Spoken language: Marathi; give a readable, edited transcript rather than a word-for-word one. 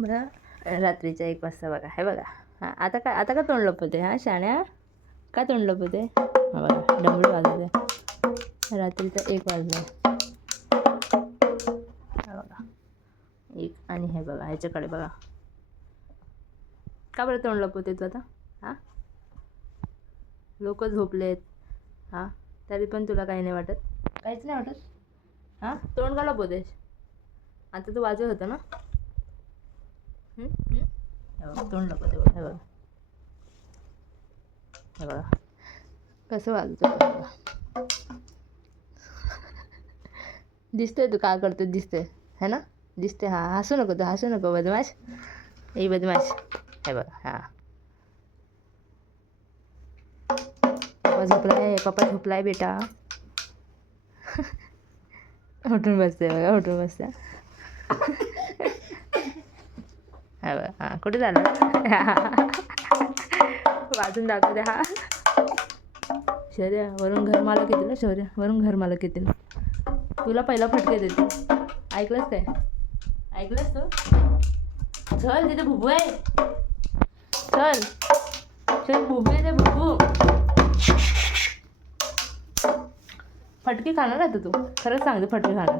बरं रात्रीच्या 1 वाजता बघा हे बघा. हां आता का तोंड लपवते हां शाण्या, का तोंड लपवते? हां बघा डमरू वाजवते. रात्रीचा 1 वाजला बघा 1. आणि हे बघा ह्याच्याकडे बघा. का बरं तोंड लपवते तू आता? हां लोक झोपलेत हां, तरी पण तुला काही नाही वाटत? काहीच नाही वाटत हां? तोंड का लपवतेस? आता तू वाजवत होता ना? तोंड लपवते बघा हे बघा. हे बघा कसं वाजवतो बघा. दिसतंय तू काय करतो दिसतंय है ना? दिसते. हां हसू नको तू, हसू नको बदमाश. ए बदमाश. हे बघा हां पप्पा झोपलाय बेटा. उठून बसते बघा, उठून बसते. हा बघा हां कुठे झालं? वाजून दाखवते हा. शौर्य वरून घर मालक येतील ना, शौर्य वरून घर मालक येतील. तुला पहिला फटके देते. ऐकलंस काय? ऐकलंस तू? चल तिथे भुबू आहे. चल चल भुबू आहे ते भुबू. फटके खाणार आता तू, खरंच सांगते फटके खाणार.